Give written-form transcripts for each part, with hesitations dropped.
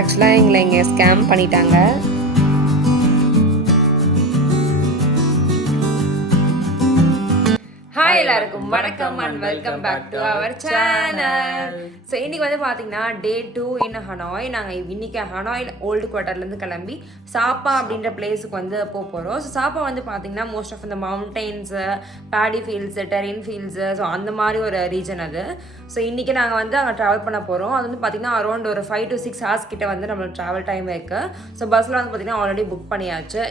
ஆக்சுவலாக எங்களை இங்கே ஸ்கேம் பண்ணிட்டாங்க. ஹாய் எல்லாருக்கும் வணக்கம் and welcome back to our channel. So இன்றைக்கி வந்து பார்த்தீங்கன்னா டே 2 இன் ஹனாய். நாங்கள் இன்றைக்கி ஹனாயில் ஓல்டு குவார்ட்டர்லேருந்து கிளம்பி சாப்பா அப்படின்ற பிளேஸுக்கு வந்து போக போகிறோம். ஸோ சாப்பா வந்து பார்த்தீங்கன்னா மோஸ்ட் ஆஃப் இந்த mountains, paddy fields, terrain fields, so அந்த மாதிரி ஒரு ரீஜன் அது. ஸோ இன்றைக்கி நாங்கள் வந்து அங்கே ட்ராவல் பண்ண போகிறோம். அது வந்து பார்த்திங்கன்னா அரௌண்ட் ஒரு 5 to 6 hours கிட்ட வந்து நம்மளுக்கு ட்ராவல் டைம் இருக்குது. ஸோ பஸ்ஸில் வந்து பார்த்திங்கன்னா ஆல்ரெடி புக் பண்ணியாச்சு.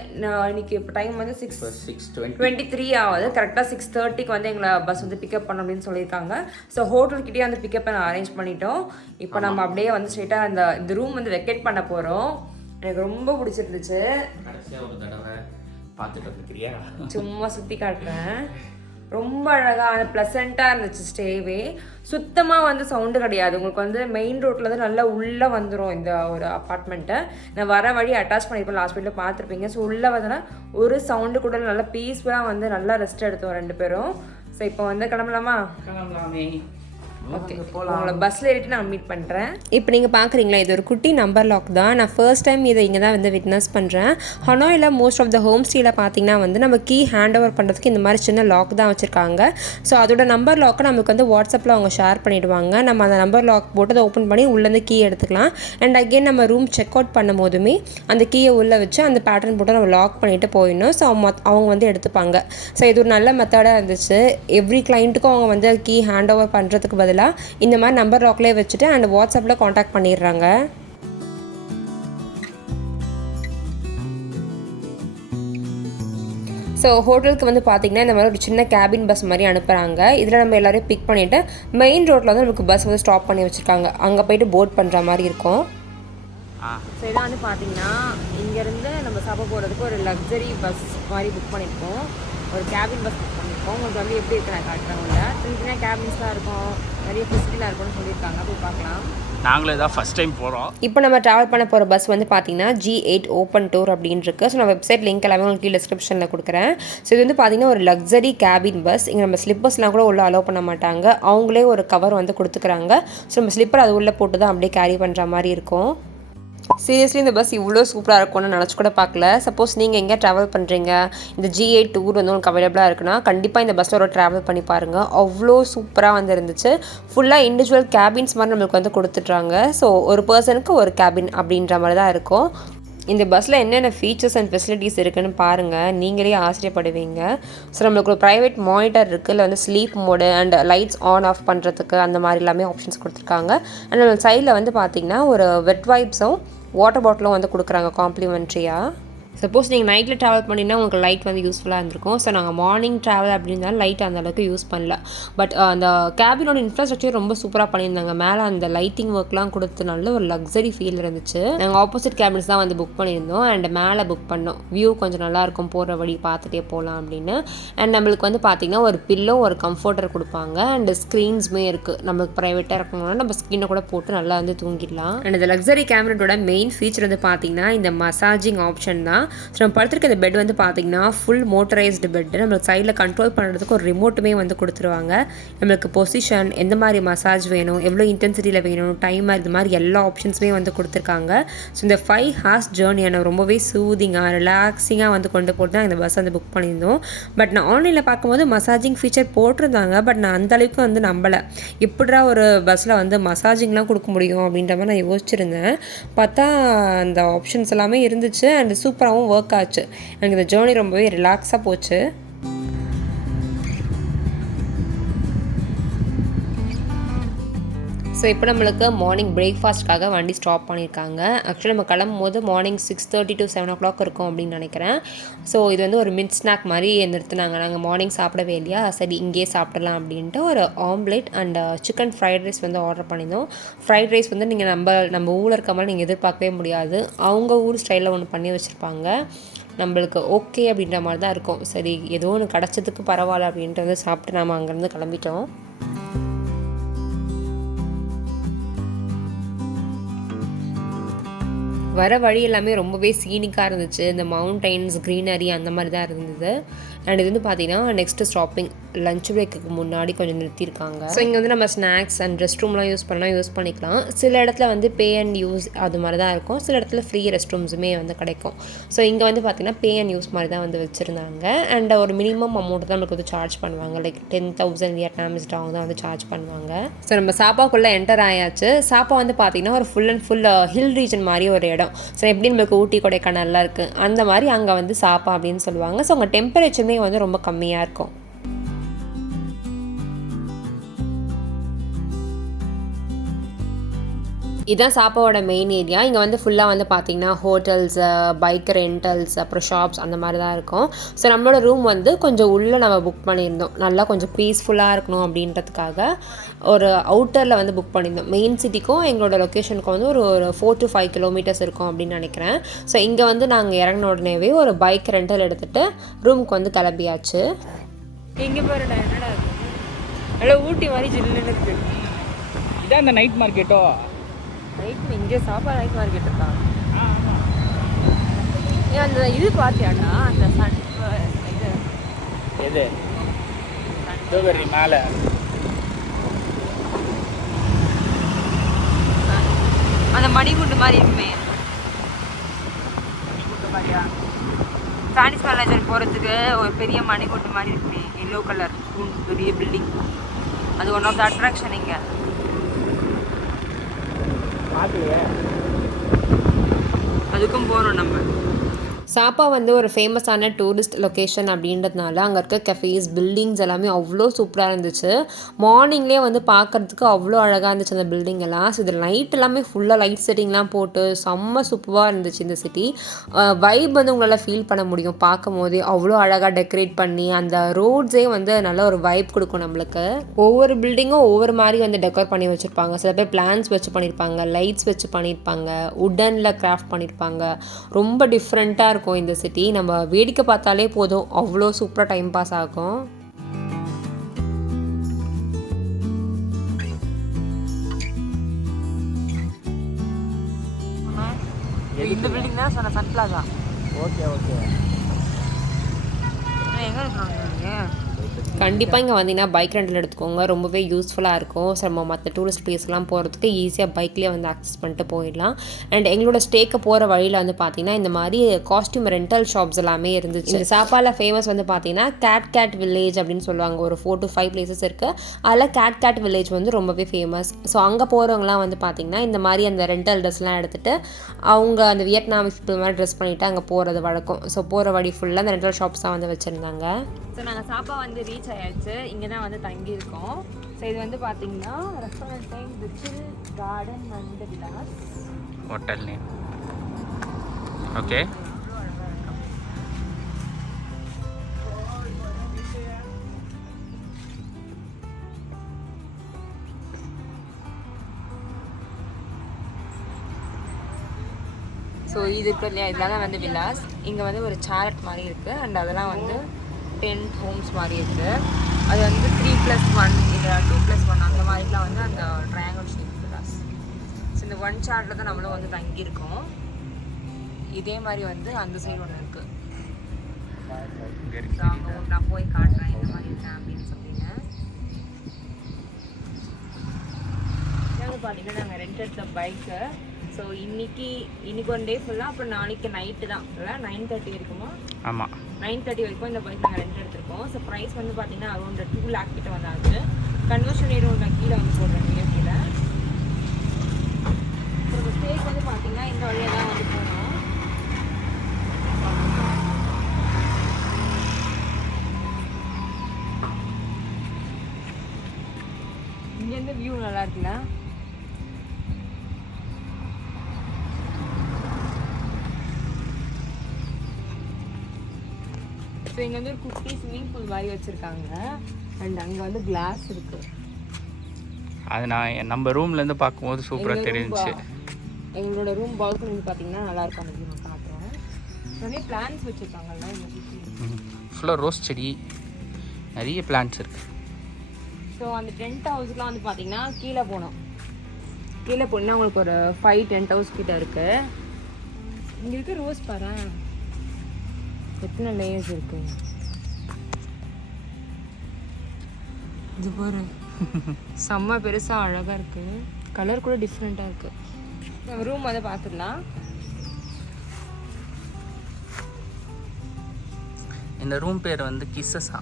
இன்றைக்கி இப்போ டைம் வந்து 6:23 ஆகுது. கரெக்டாக 6:30 வந்து எங்களை பஸ் வந்து பிக்கப் பண்ண அப்படின்னு சொல்லியிருக்காங்க. ஸோ ஹோட்டல்கிட்டே அந்த பிக்கப் அரேஞ்ச் பண்ணிட்டோம். இப்போ நம்ம அப்படியே வந்து ஸ்ட்ரெயிட்டாக இந்த ரூம் வந்து வெக்கேட் பண்ண போகிறோம். எனக்கு ரொம்ப பிடிச்சிருந்துச்சு. சும்மா சுற்றி காட்டுறேன். ரொம்ப அழகாக ப்ளசண்ட்டாக இருந்துச்சு ஸ்டேவே. சுத்தமாக வந்து சவுண்டு கிடையாது. உங்களுக்கு வந்து மெயின் ரோட்டில் வந்து நல்லா உள்ளே வந்துடும் இந்த ஒரு அப்பார்ட்மெண்ட்டை. நான் வர வழி அட்டாச் பண்ணியிருப்பேன், லாஸ்ட் வீட்டில் பார்த்துருப்பீங்க. ஸோ உள்ளே வந்தோன்னா ஒரு சவுண்டு கூட நல்லா பீஸ்ஃபுல்லாக வந்து நல்லா ரெஸ்ட் எடுத்தோம் 2 பேரும். ஸோ இப்போ வந்து கிளம்பலாமே. ஓகே, உங்களை பஸ்ஸில் ஏறிட்டு நான் மீட் பண்ணுறேன். இப்போ நீங்கள் பார்க்குறீங்களா, இது ஒரு குட்டி நம்பர் லாக் தான். நான் ஃபர்ஸ்ட் டைம் இதை இங்கே தான் வந்து விட்னஸ் பண்ணுறேன். ஹனாயில் மோஸ்ட் ஆஃப் த ஹோம் ஸ்டேயில் பார்த்தீங்கன்னா வந்து நம்ம கீ ஹேண்ட் ஓவர் பண்ணுறதுக்கு இந்த மாதிரி சின்ன லாக் தான் வச்சுருக்காங்க. ஸோ அதோட நம்பர் லாக்கை நமக்கு வந்து வாட்ஸ்அப்பில் அவங்க ஷேர் பண்ணிவிடுவாங்க. நம்ம அந்த நம்பர் லாக் போட்டு அதை ஓப்பன் பண்ணி உள்ளேருந்து கீ எடுத்துக்கலாம். அண்ட் அகெயின் நம்ம ரூம் செக் அவுட் பண்ணும் போதுமே அந்த கீயை உள்ளே வச்சு அந்த பேட்டர்ன் போட்டு நம்ம லாக் பண்ணிவிட்டு போயிடணும். ஸோ அவங்க வந்து எடுத்துப்பாங்க. ஸோ இது ஒரு நல்ல மெத்தடாக இருந்துச்சு. எவ்ரி கிளைண்ட்டுக்கும் அவங்க வந்து கீ ஹேண்ட் ஓவர் பண்ணுறதுக்கு பதிலாக இந்த மாதிரி நம்பர் லாக்லேயே வச்சுட்டு அண்ட் வாட்ஸ்அப்பில் காண்டாக்ட் பண்ணிடுறாங்க. ஸோ ஹோட்டலுக்கு வந்து பார்த்திங்கன்னா இந்த மாதிரி ஒரு சின்ன கேபின் பஸ் மாதிரி அனுப்புகிறாங்க. இதில் நம்ம எல்லோரையும் பிக் பண்ணிவிட்டு மெயின் ரோட்டில் வந்து நமக்கு பஸ் வந்து ஸ்டாப் பண்ணி வச்சுருக்காங்க. அங்கே போய்ட்டு போட் பண்ணுற மாதிரி இருக்கும். ஸோ இதான் வந்து பார்த்திங்கன்னா இங்கேருந்து நம்ம சாப்பிட போகிறதுக்கு ஒரு லக்ஸரி பஸ் மாதிரி புக் பண்ணியிருக்கோம். ஒரு கேபின் பஸ் புக் பண்ணியிருக்கோம். உங்களுக்கு வந்து எப்படி இருக்கு நான் காட்டுறேன். உள்ள தனித்தனியாக கேபின்ஸ்லாம் இருக்கும், நிறைய ஃபெசிலிட்டிலாம் இருக்கும்னு சொல்லியிருக்காங்க. போய் பார்க்கலாம். நாங்களே தான் ஃபஸ்ட் டைம் போகிறோம். இப்போ நம்ம ட்ராவல் பண்ண போகிற பஸ் வந்து பார்த்தீங்கன்னா G8 ஓப்பன் டூர் அப்படின்னு இருக்குது. ஸோ நான் வெப்சைட் லிங்க் எல்லாமே உங்களுக்கு டிஸ்கிரிப்ஷனில் கொடுக்குறேன். ஸோ இது வந்து பார்த்திங்கன்னா ஒரு லக்ஸரி கேபின் பஸ். இங்கே நம்ம ஸ்லிப்பர்ஸ்லாம் கூட உள்ளே அலோவ் பண்ண மாட்டாங்க. அவங்களே ஒரு கவர் வந்து கொடுத்துக்கிறாங்க. ஸோ நம்ம ஸ்லிப்பர் அது உள்ளே போட்டு தான் அப்படியே கேரி பண்ணுற மாதிரி இருக்கும். சீரியஸ்லி இந்த பஸ் இவ்வளோ சூப்பராக இருக்கும்னு நினச்சி கூட பார்க்கல. சப்போஸ் நீங்கள் எங்கே ட்ராவல் பண்ணுறீங்க, இந்த G8 டூர் வந்து உங்களுக்கு அவைலபிளாக இருக்குன்னா கண்டிப்பாக இந்த பஸ்ஸில் ஒரு ட்ராவல் பண்ணி பாருங்கள். அவ்வளோ சூப்பராக வந்து இருந்துச்சு. ஃபுல்லாக இண்டிவிஜுவல் கேபின்ஸ் மாதிரி நம்மளுக்கு வந்து கொடுத்துட்றாங்க. ஸோ ஒரு பர்சனுக்கு ஒரு கேபின் அப்படின்ற மாதிரி தான் இருக்கும். இந்த பஸ்ஸில் என்னென்ன ஃபீச்சர்ஸ் அண்ட் ஃபெசிலிட்டிஸ் இருக்குதுன்னு பாருங்கள், நீங்களே ஆச்சரியப்படுவீங்க. ஸோ நம்மளுக்கு ஒரு ப்ரைவேட் மானிட்டர் இருக்குது. இல்லை வந்து sleep mode and lights on off பண்ணுறதுக்கு அந்த மாதிரி எல்லாமே ஆப்ஷன்ஸ் கொடுத்துருக்காங்க. அண்ட் நம்ம சைடில் வந்து பார்த்திங்கன்னா ஒரு வெட் வைப்ஸும் வாட்டர் பாட்டிலும் வந்து கொடுக்குறாங்க காம்ப்ளிமெண்ட்ரியாக. சப்போஸ் நீங்கள் நைட்டில் ட்ராவல் பண்ணிங்கன்னா உங்களுக்கு லைட் வந்து யூஸ்ஃபுல்லாக இருந்திருக்கும். ஸோ நாங்கள் மார்னிங் ட்ராவல் அப்படின்னாலும் லைட் அந்தளவுக்கு யூஸ் பண்ணல. பட் அந்த கேபினோட இன்ஃப்ராஸ்ட்ரக்சர் ரொம்ப சூப்பராக பண்ணியிருந்தாங்க. மேலே அந்த லைட்டிங் ஒர்க்லாம் கொடுத்து நல்ல ஒரு லக்ஸரி ஃபீல் இருந்துச்சு. நாங்கள் ஆப்போசிட் கேபின்ஸ் தான் வந்து புக் பண்ணியிருந்தோம். அண்ட் மேலே புக் பண்ணோம். வியூ கொஞ்சம் நல்லாயிருக்கும், போகிற வழி பார்த்துட்டே போகலாம் அப்படின்னு. அண்ட் நம்மளுக்கு வந்து பார்த்திங்கன்னா ஒரு பில்லோ, ஒரு கம்ஃபர்டர் கொடுப்பாங்க. அண்ட் ஸ்க்ரீன்ஸுமே இருக்குது. நம்மளுக்கு ப்ரைவேட்டாக இருக்கணும்னா நம்ம ஸ்க்ரீனை கூட போட்டு நல்லா வந்து தூங்கிடலாம். அண்ட் இந்த லக்ஸரி கேபினோட மெயின் ஃபீச்சர் வந்து பார்த்திங்கன்னா இந்த மசாஜிங் ஆப்ஷன் தான். ஸோ நம்ம படுத்துருக்க இந்த பெட் வந்து பார்த்திங்கன்னா ஃபுல் மோட்டரைஸ்டு பெட்டு. நம்மளுக்கு சைடில் கண்ட்ரோல் பண்ணுறதுக்கு ஒரு ரிமோட்டுமே வந்து கொடுத்துருவாங்க. நம்மளுக்கு பொசிஷன், எந்த மாதிரி மசாஜ் வேணும், எவ்வளோ இன்டென்சிட்டியில் வேணும், டைமர், இது மாதிரி எல்லா ஆப்ஷன்ஸுமே வந்து கொடுத்துருக்காங்க. ஸோ இந்த 5 hours ஜேர்னி எனக்கு ரொம்பவே சூதிங்காக ரிலாக்ஸிங்காக வந்து கொண்டு போட்டு தான் இந்த பஸ் வந்து புக் பண்ணியிருந்தோம். பட் நான் ஆன்லைனில் பார்க்கும்போது மசாஜிங் ஃபீச்சர் போட்டிருந்தாங்க. பட் நான் அந்தளவுக்கு வந்து நம்பலை. எப்படிடா ஒரு பஸ்ஸில் வந்து மசாஜிங்லாம் கொடுக்க முடியும் அப்படின்ற மாதிரி நான் யோசிச்சுருந்தேன். பார்த்தா அந்த ஆப்ஷன்ஸ் எல்லாமே இருந்துச்சு. அண்ட் சூப்பராகவும் ஒர்க் ஆச்சு. எனக்கு இந்த ஜேர்னி ரொம்பவே ரிலாக்ஸாக போச்சு. ஸோ இப்போ நம்மளுக்கு மார்னிங் பிரேக்ஃபாஸ்ட்காக வண்டி ஸ்டாப் பண்ணியிருக்காங்க. ஆக்சுவலி நம்ம கிளம்பும் போது மார்னிங் 6:30 to 7 o'clock இருக்கும் அப்படின்னு நினைக்கிறேன். ஸோ இது வந்து ஒரு மிட் ஸ்நாக் மாதிரி நிறுத்தினாங்க. நாங்கள் மார்னிங் சாப்பிடவே இல்லையா, சரி இங்கேயே சாப்பிடலாம் அப்படின்ட்டு ஒரு omelette and chicken fried rice வந்து ஆர்டர் பண்ணியிருந்தோம். ஃப்ரைட் ரைஸ் வந்து நீங்கள் நம்ம ஊரில் இருக்க மாதிரி நீங்கள் எதிர்பார்க்கவே முடியாது. அவங்க ஊர் ஸ்டைலில் ஒன்று பண்ணி வச்சுருப்பாங்க. நம்மளுக்கு ஓகே அப்படின்ற மாதிரி தான் இருக்கும். சரி ஏதோ ஒன்று கிடச்சதுக்கு பரவாயில்ல அப்படின்ட்டு வந்து சாப்பிட்டு நம்ம அங்கேருந்து கிளம்பிட்டோம். வர வழி எல்லாமே ரொம்பவே சீனிக்காக இருந்துச்சு. இந்த மவுண்டைன்ஸ், க்ரீனரி அந்த மாதிரி தான் இருந்தது. அண்ட் இது வந்து பார்த்தீங்கன்னா நெக்ஸ்ட்டு ஸ்டாப்பிங் லஞ்ச் பிரேக்குக்கு முன்னாடி கொஞ்சம் நிறுத்தியிருக்காங்க. ஸோ இங்கே வந்து நம்ம ஸ்நாக்ஸ் அண்ட் ரெஸ்ட் ரூம்லாம் யூஸ் பண்ணிக்கலாம். சில இடத்துல வந்து பே அண்ட் யூஸ் அது மாதிரி தான் இருக்கும். சில இடத்துல ஃப்ரீ ரெஸ்ட் ரூம்ஸுமே வந்து கிடைக்கும். ஸோ இங்கே வந்து பார்த்திங்கன்னா பே அண்ட் யூஸ் மாதிரி தான் வந்து வச்சுருந்தாங்க. அண்ட் ஒரு மினிமம் அமௌண்ட் தான் நம்மளுக்கு வந்து சார்ஜ் பண்ணுவாங்க. லைக் 10,000 வியட்நாமிஸ் டாங் தான் வந்து சார்ஜ் பண்ணுவாங்க. ஸோ நம்ம சாப்பாக்குள்ளே என்டர் ஆயாச்சு. சாப்பா வந்து பார்த்திங்கன்னா ஒரு full and full hill region மாதிரி ஒரு இடம். ஸோ எப்படி நம்மளுக்கு ஊட்டி கொடைக்கானல்லாம் இருக்குது அந்த மாதிரி அங்கே வந்து சாப்பா அப்படின்னு சொல்லுவாங்க. ஸோ அங்கே டெம்பரேச்சருமே வந்து ரொம்ப கம்மியாக இருக்கும். இதுதான் சாப்பாவோட மெயின் ஏரியா. இங்கே வந்து ஃபுல்லாக வந்து பார்த்திங்கன்னா ஹோட்டல்ஸு, பைக் ரெண்டல்ஸ், அப்புறம் ஷாப்ஸ் அந்த மாதிரி தான் இருக்கும். ஸோ நம்மளோட ரூம் வந்து கொஞ்சம் உள்ளே நம்ம புக் பண்ணியிருந்தோம். நல்லா கொஞ்சம் பீஸ்ஃபுல்லாக இருக்கணும் அப்படின்றதுக்காக ஒரு அவுட்டரில் வந்து புக் பண்ணியிருந்தோம். மெயின் சிட்டிக்கும் எங்களோட லொக்கேஷனுக்கும் வந்து ஒரு 4 to 5 கிலோமீட்டர்ஸ் இருக்கும் அப்படின்னு நினைக்கிறேன். ஸோ இங்கே வந்து நாங்கள் இறங்கின உடனேவே ஒரு பைக் ரெண்டல் எடுத்துகிட்டு ரூமுக்கு வந்து கிளம்பியாச்சு. இங்கே பாருடா, என்னடா நல்லா ஊட்டி மாதிரி ஜில்லுன்னு இருக்கு. இதான் இந்த நைட் மார்க்கெட்டோ? நைட் இங்கே சாப்பாடு நைட் மார்க்கெட் இருக்கா? ஏன் அந்த இது பார்த்தியாடா, அந்த இது எது டோபரி மேலே அந்த மணிகுண்டு மாதிரி இருக்குமே, சானிஸ் காலேஜ் போகிறதுக்கு ஒரு பெரிய மணிகுண்டு மாதிரி இருக்குமே, எல்லோ கலர் பெரிய பில்டிங். அது ஒன் ஆஃப் த அட்ராக்ஷன் இங்கே. அதுக்கும் போகிறோம் நம்ம. சாப்பா வந்து ஒரு ஃபேமஸான டூரிஸ்ட் லொக்கேஷன் அப்படின்றதுனால அங்கே இருக்க கஃபேஸ், பில்டிங்ஸ் எல்லாமே அவ்வளோ சூப்பராக இருந்துச்சு. மார்னிங்லேயே வந்து பார்க்குறதுக்கு அவ்வளோ அழகாக இருந்துச்சு அந்த பில்டிங் எல்லாம். ஸோ இது லைட் எல்லாமே ஃபுல்லாக லைட் செட்டிங்லாம் போட்டு செம்ம சூப்பராக இருந்துச்சு இந்த சிட்டி. வைப் வந்து உங்களால் ஃபீல் பண்ண முடியும் பார்க்கும் போதே. அவ்வளோ அழகாக டெக்கரேட் பண்ணி அந்த ரோட்ஸே வந்து நல்ல ஒரு வைப் கொடுக்கும் நம்மளுக்கு. ஒவ்வொரு பில்டிங்கும் ஒவ்வொரு மாதிரி வந்து டெக்கோர் பண்ணி வச்சுருப்பாங்க. சில பேர் பிளான்ஸ் வச்சு பண்ணியிருப்பாங்க, லைட்ஸ் வச்சு பண்ணியிருப்பாங்க, உட்டனில் கிராஃப்ட் பண்ணியிருப்பாங்க. ரொம்ப டிஃப்ரெண்ட்டாக இருக்கும் இந்த சிட்டி. நம்ம வேடிக்கை பார்த்தாலே போதும், அவ்வளோ சூப்பராக டைம் பாஸ் ஆகும். இந்த பில்டிங் தான் சொன்ன சன் பிளாசா. ஓகே எங்கே இருக்கிறோம்? கண்டிப்பாக இங்கே வந்தீங்கன்னா பைக் ரெண்டல் எடுத்துக்கோங்க. ரொம்பவே யூஸ்ஃபுல்லாக இருக்கும். ஸோ நம்ம மற்ற டூரிஸ்ட் பிளேஸ்லாம் போகிறதுக்கு ஈஸியாக பைக்லேயே வந்து ஆக்சஸ் பண்ணிட்டு போயிடலாம். அண்ட் எங்களோட ஸ்டேக்கு போகிற வழியில் வந்து பார்த்திங்கன்னா இந்த மாதிரி காஸ்டியூம் ரெண்டல் ஷாப்ஸ் எல்லாமே இருந்துச்சு. இந்த சாப்பாவில் ஃபேமஸ் வந்து பார்த்திங்கன்னா கேட் வில்லேஜ் அப்படின்னு சொல்லுவாங்க. ஒரு 4 to 5 பிளேசஸ் இருக்குது. அதில் கேட் வில்லேஜ் வந்து ரொம்பவே ஃபேமஸ். ஸோ அங்கே போகிறவங்களாம் வந்து பார்த்திங்கன்னா இந்த மாதிரி அந்த ரெண்டல் ட்ரெஸ்லாம் எடுத்துகிட்டு அவங்க அந்த வியட்நாமிஸ் பீப்புள் மாதிரி ட்ரெஸ் பண்ணிவிட்டு அங்கே போகிறது வழக்கம். ஸோ போகிற வழி ஃபுல்லாக அந்த ரெண்டல் ஷாப்ஸ் தான் வந்து வச்சுருந்தாங்க. ஸோ நாங்கள் சாப்பா வந்து ரீச் ஆயாச்சு. இங்கே தான் வந்து தங்கியிருக்கோம். ஸோ இது வந்து பார்த்தீங்கன்னா restaurant time the chill garden and Vilas hotel name. Okay. So இது இருக்கு இல்லையா, இதெல்லாம் வந்து விலாஸ். இங்கே வந்து ஒரு சேலட் மாதிரி இருக்குது. அண்ட் அதெல்லாம் வந்து டென்ட் ஹோம்ஸ் மாதிரி இருக்குது. அது வந்து 3+1 இல்லை 2+1 அந்த மாதிரிலாம் வந்து அந்த ட்ரையாங்கிள் ஷேப் விலாஸ். ஸோ இந்த ஒன் சார்ட்டில் தான் நம்மளும் வந்து தங்கியிருக்கோம். இதே மாதிரி வந்து அந்த சைடு ஒன்று இருக்குது. நான் போய் காட்டுறேன் இந்த மாதிரி இருக்கேன் அப்படின்னு சொல்லிங்க. பார்த்தீங்கன்னா நாங்கள் ரெண்ட் எடுத்த பைக்கு. ஸோ இன்னைக்கு ஒன் டே ஃபுல்லாக, அப்புறம் நாளைக்கு நைட்டு தான் இல்லை 9:30 இருக்குமா? ஆமாம், 9:30 வரைக்கும் இந்த பைக் நாங்கள் ரெண்ட் எடுத்திருக்கோம். ஸோ ப்ரைஸ் வந்து பார்த்தீங்கன்னா அரௌண்ட் 2 lakh கிட்ட வந்தாச்சு. கன்வர்ஷன் ரேட் நான் கீழே வந்து போடுறேன் வீடியோ கீழே. ஸோ ஸ்டேக் வந்து பார்த்தீங்கன்னா இந்த வழியாக தான் வந்து போனோம். இங்கேருந்து வியூ நல்லா இருக்குல்ல. ஸோ இங்கே வந்து ஒரு குட்டி ஸ்விம்மிங் பூல் மாதிரி வச்சுருக்காங்க. அண்ட் அங்கே வந்து கிளாஸ் இருக்குது. அது நான் நம்ம ரூம்லேருந்து பார்க்கும்போது சூப்பராக தெரிஞ்சிச்சு. எங்களோட ரூம் பால்கனி பார்த்தீங்கன்னா நல்லாயிருக்கும். அந்த நான் காட்டுறேன். நிறைய பிளான்ஸ் வச்சுருக்காங்கல்ல இந்த சுற்றி. ஃபுல்லாக ரோஸ் செடி, நிறைய பிளான்ஸ் இருக்குது. ஸோ அந்த டென்ட் ஹவுஸ்லாம் வந்து பார்த்தீங்கன்னா கீழே போனோம். கீழே போனால் உங்களுக்கு ஒரு 5 டென்ட் ஹவுஸ் கிட்ட இருக்குது. இங்கே இருக்க ரோஸ் பாரு எத்தனை லேயர்ஸ் இருக்கு. இது பாரு செம்ம பெருசாக அழகாக இருக்குது. கலர் கூட டிஃப்ரெண்ட்டாக இருக்குது. ரூம் வந்து பார்த்துடலாம். இந்த ரூம் பேர் வந்து கிஸ்ஸஸா.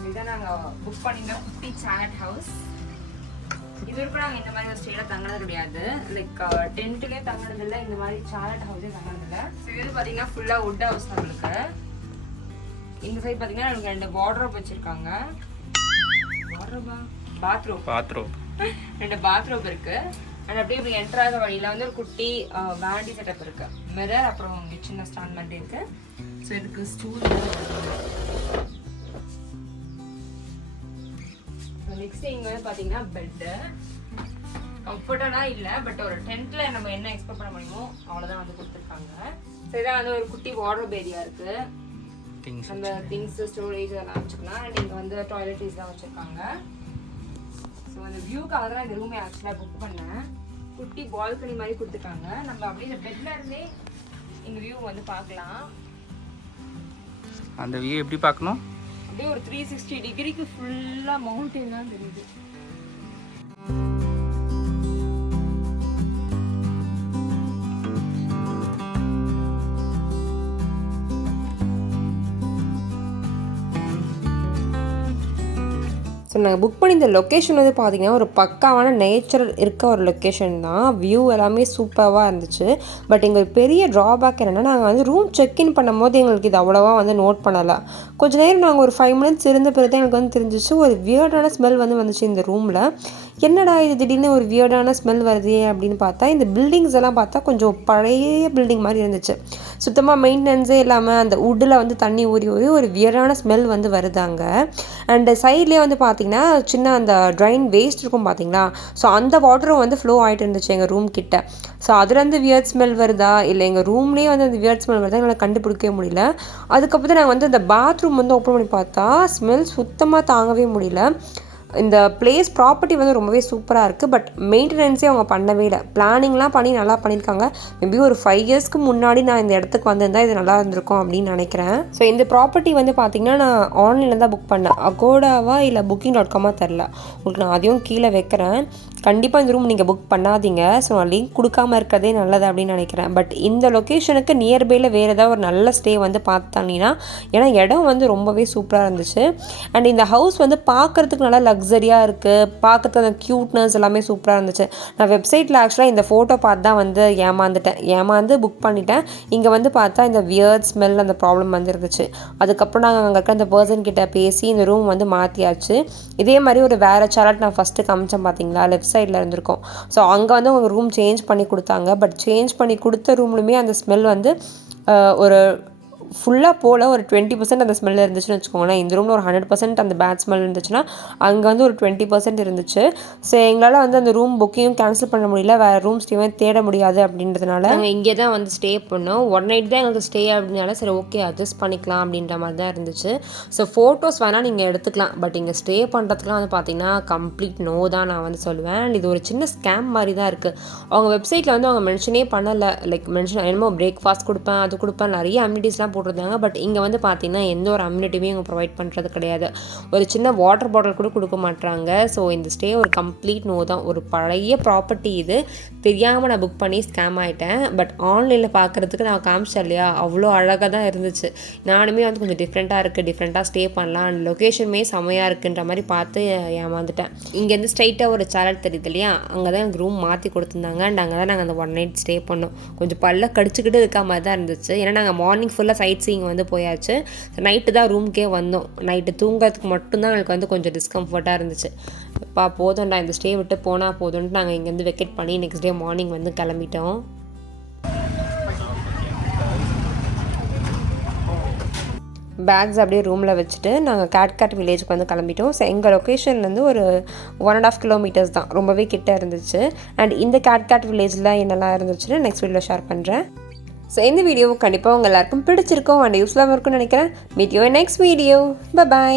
இதுதான் நாங்கள் புக் பண்ணியிருந்தோம் குட்டி சாலட் ஹவுஸ். இது வரைக்கும் நாங்கள் இந்த மாதிரி ஒரு ஸ்டேயில் தங்கினது கிடையாது. லைக் டென்ட்லேயே தங்கினது இல்லை, இந்த மாதிரி சாலட் ஹவுஸே தங்கினது இல்லை. ஸோ இது வந்து பார்த்தீங்கன்னா ஃபுல்லாக வுட் ஹவுஸ் நம்மளுக்கு. இந்த சைடு பார்த்தீங்கன்னா நமக்கு 2 வார்ட்ரோப் வச்சுருக்காங்க. பாத்ரூம் 2 பாத்ரூம் இருக்குது. அண்ட் அப்படியே இப்படி என்ட்ரு ஆகிற வழியில் வந்து ஒரு குட்டி வேண்டி செட்டப் இருக்குது. மிரர் அப்புறம் இங்கே சின்ன ஸ்டாண்ட் மாதிரி இருக்குது. ஸோ இதுக்கு ஸ்டூல். நெக்ஸ்ட் இங்கே வந்து பார்த்தீங்கன்னா பெட்டு கம்ஃபர்டபுளாக இல்லை, பட் ஒரு டென்ட்டில் நம்ம என்ன எக்ஸ்பெக்ட் பண்ண முடியுமோ அவ்வளோதான் வந்து கொடுத்துருக்காங்க. ஸோ இதான் வந்து ஒரு குட்டி வார்ட்ரோப் ஏரியா இருக்குது. அந்த திங்ஸ் ஸ்டோரேஜ் அதெல்லாம் வச்சுக்கலாம். அண்ட் இங்கே வந்து டாய்லெட்ரிஸ்லாம் வச்சுருக்காங்க. ஸோ அந்த வியூக்காக தான் இந்த ரூமை ஆக்சுவலாக புக் பண்ணேன். குட்டி பால்கனி மாதிரி கொடுத்துருக்காங்க. நம்ம அப்படியே இந்த பெட்ல இருந்தே இந்த வியூ வந்து பார்க்கலாம். அந்த வியூ எப்படி பார்க்கணும்? அப்படியே ஒரு 360 டிகிரிக்கு ஃபுல்லாக மவுண்டைன் தான் தெரியுது. ஸோ நாங்கள் புக் பண்ணி இந்த லொக்கேஷன் வந்து பார்த்திங்கன்னா ஒரு பக்காவான நேச்சர் இருக்க ஒரு லொக்கேஷன் தான். வியூ எல்லாமே சூப்பராக இருந்துச்சு. பட் எங்கள் பெரிய ட்ராபேக் என்னென்னா நாங்கள் வந்து ரூம் செக்இன் பண்ணும்போது எங்களுக்கு இது அவ்வளோவா வந்து நோட் பண்ணலை. கொஞ்சம் நேரம் நாங்கள் ஒரு 5 மினிட்ஸ் இருந்த பிறகு தான் எனக்கு வந்து தெரிஞ்சிச்சு ஒரு வியர்டான ஸ்மெல் வந்துச்சு இந்த ரூமில். என்னடா இது திடீர்னு ஒரு வியர்டான ஸ்மெல் வருது அப்படின்னு பார்த்தா இந்த பில்டிங்ஸ் எல்லாம் பார்த்தா கொஞ்சம் பழைய பில்டிங் மாதிரி இருந்துச்சு. சுத்தமாக மெயின்டெனன்ஸே இல்லாமல் அந்த வுட்டில் வந்து தண்ணி ஊறி ஒரு வியர்டான ஸ்மெல் வந்து வருதாங்க. அண்ட் சைட்லேயே வந்து பார்த்திங்கன்னா சின்ன அந்த ட்ரைன் வேஸ்ட் இருக்கும் பார்த்தீங்களா, ஸோ அந்த வாட்டரும் வந்து ஃப்ளோ ஆகிட்டு இருந்துச்சு எங்கள் ரூம் கிட்ட. ஸோ அதுலேருந்து வியர்ட் ஸ்மெல் வருதா இல்லை எங்கள் ரூம்லேயே வந்து அந்த வியர்ட் ஸ்மெல் வருதா எங்களால் கண்டுபிடிக்கவே முடியல. அதுக்கப்புறம் தான் நாங்கள் வந்து அந்த பாத்ரூம் வந்து ஓப்பன் பண்ணி பார்த்தா ஸ்மெல் சுத்தமாக தாங்கவே முடியல. இந்த பிளேஸ் ப்ராப்பர்ட்டி வந்து ரொம்பவே சூப்பராக இருக்குது. பட் மெயின்டெனன்ஸே அவங்க பண்ணவே இல்லை. பிளானிங்லாம் பண்ணி நல்லா பண்ணியிருக்காங்க. மேபி ஒரு 5 இயர்ஸ்க்கு முன்னாடி நான் இந்த இடத்துக்கு வந்திருந்தால் இது நல்லா இருந்திருக்கும் அப்படின்னு நினைக்கிறேன். ஸோ இந்த ப்ராப்பர்ட்டி வந்து பார்த்திங்கன்னா நான் ஆன்லைனில் தான் புக் பண்ணேன். அகோடாவா இல்லை booking.com தெரில. உங்களுக்கு நான் அதையும் கீழே வைக்கிறேன். கண்டிப்பாக இந்த ரூம் நீங்கள் புக் பண்ணாதீங்க. ஸோ நான் லிங்க் கொடுக்காம இருக்கிறதே நல்லது அப்படின்னு நினைக்கிறேன். பட் இந்த லொக்கேஷனுக்கு நியர்பையில் வேறு ஏதாவது ஒரு நல்ல ஸ்டே வந்து பார்த்தாங்கன்னா, ஏன்னா இடம் வந்து ரொம்பவே சூப்பராக இருந்துச்சு. அண்ட் இந்த ஹவுஸ் வந்து பார்க்குறதுக்கு நல்லா லக்ஸரியாக இருக்குது. பார்க்கறதுக்கு அந்த க்யூட்னஸ் எல்லாமே சூப்பராக இருந்துச்சு. நான் வெப்சைட்டில் ஆக்சுவலாக இந்த ஃபோட்டோ பார்த்து தான் வந்து ஏமாந்து புக் பண்ணிட்டேன். இங்கே வந்து பார்த்தா இந்த வியர்ட் ஸ்மெல் அந்த ப்ராப்ளம் வந்து இருந்துச்சு. அதுக்கப்புறம் நாங்கள் அங்கே இருக்க அந்த பர்சன் கிட்ட பேசி இந்த ரூம் வந்து மாற்றியாச்சு. இதே மாதிரி ஒரு வேறு சார்ட் நான் ஃபஸ்ட்டு காமிச்சேன் பார்த்தீங்களா, லெஃப்ட் சைடில் இருந்திருக்கோம். ஸோ அங்கே வந்து அவங்க ரூம் சேஞ்ச் பண்ணி கொடுத்தாங்க. பட் சேஞ்ச் பண்ணி கொடுத்த ரூம்லுமே அந்த ஸ்மெல் வந்து ஒரு ஃபுல்லாக போல் ஒரு 20% அந்த ஸ்மெல் இருந்துச்சுன்னு வச்சுக்கோங்களேன். இந்த ரூமில் ஒரு 100% அந்த பேட் ஸ்மெல் இருந்துச்சுன்னா அங்கே வந்து ஒரு 20% இருந்துச்சு. ஸோ எங்களால் வந்து அந்த ரூம் புக்கிங்கும் கேன்சல் பண்ண முடியல, வேறு ரூம் ஸ்டேவே தேட முடியாது அப்படின்றதுனால நாங்கள் இங்கே தான் வந்து ஸ்டே பண்ணோம். 1 நைட் தான் எங்களுக்கு ஸ்டே அப்படின்னால சரி ஓகே அட்ஜஸ்ட் பண்ணிக்கலாம் அப்படின்ற மாதிரி தான் இருந்துச்சு. ஸோ ஃபோட்டோஸ் வேணால் நீங்கள் எடுத்துக்கலாம். பட் இங்கே ஸ்டே பண்ணுறதுக்குலாம் வந்து பார்த்திங்கன்னா கம்ப்ளீட் நோ தான் நான் வந்து சொல்லுவேன். அண்ட் இது ஒரு சின்ன ஸ்கேம் மாதிரி தான் இருக்குது. அவங்க வெப்சைட்டில் வந்து அவங்க மென்ஷனே பண்ணலை. லைக் என்னமோ பிரேக்ஃபாஸ்ட் கொடுப்பேன் அது கொடுப்பேன் நிறைய அம்யூனிட்டிஸ்லாம் போட்டிருந்தாங்க. பட் இங்கே வந்து பார்த்தீங்கன்னா எந்த ஒரு அம்யூனிட்டியுமே இவங்க ப்ரொவைட் பண்ணுறது கிடையாது. ஒரு சின்ன வாட்டர் பாட்டில் கூட கொடுக்க மாட்டாங்க. ஸோ இந்த ஸ்டே ஒரு கம்ப்ளீட் நோ தான். ஒரு பழைய ப்ராப்பர்ட்டி இது. தெரியாமல் நான் புக் பண்ணி ஸ்கேம் ஆகிட்டேன். பட் ஆன்லைனில் பார்க்குறதுக்கு நான் காமிச்சேன் இல்லையா, அவ்வளோ அழகாக தான் இருந்துச்சு. நானுமே வந்து கொஞ்சம் டிஃப்ரெண்ட்டாக ஸ்டே பண்ணலாம். அண்ட் லொக்கேஷனுமே செம்மையாக இருக்குன்ற மாதிரி பார்த்து ஏமாந்துட்டேன். இங்கேருந்து ஸ்ட்ரைட்டாக ஒரு சாலட் தெரியுது இல்லையா, அங்கே தான் எனக்கு ரூம் மாற்றி கொடுத்துருந்தாங்க. அண்ட் அங்கே தான் நாங்கள் அந்த 1 நைட் ஸ்டே பண்ணோம். கொஞ்சம் பல்ல கடிச்சிக்கிட்டு இருக்க மாதிரி தான் இருந்துச்சு. ஏன்னா நாங்கள் மார்னிங் ஃபுல்லாக சைட் சீயிங் வந்து போயாச்சு. நைட்டு தான் ரூம்க்கே வந்தோம். நைட்டு தூங்குறதுக்கு மட்டும்தான் எனக்கு வந்து கொஞ்சம் டிஸ்கம்ஃபர்ட்டாக இருந்துச்சு. போதும்டா இந்த ஸ்டே விட்டு போனால் போதும்ட்டு நாங்கள் இங்கேருந்து வெக்கேட் பண்ணி நெக்ஸ்ட் டே மார்னிங் வந்து கிளம்பிட்டோம். பேக்ஸ் அப்படியே ரூமில் வச்சுட்டு நாங்கள் கேட்கட் வில்லேஜுக்கு வந்து கிளம்பிட்டோம். ஸோ எங்கள் லொக்கேஷன்லேருந்து ஒரு 1.5 கிலோமீட்டர்ஸ் தான், ரொம்பவே கிட்ட இருந்துச்சு. அண்ட் இந்த கேட்கட் வில்லேஜில் என்னெல்லாம் இருந்துச்சுன்னு நெக்ஸ்ட் வீடியோவில் ஷேர் பண்ணுறேன். ஸோ இந்த வீடியோ கண்டிப்பாக உங்கள் எல்லாருக்கும் பிடிச்சிருக்கும் அண்ட் யூஸ்ஃபுல்லாக இருக்கும்னு நினைக்கிறேன். Meet you in next video. By.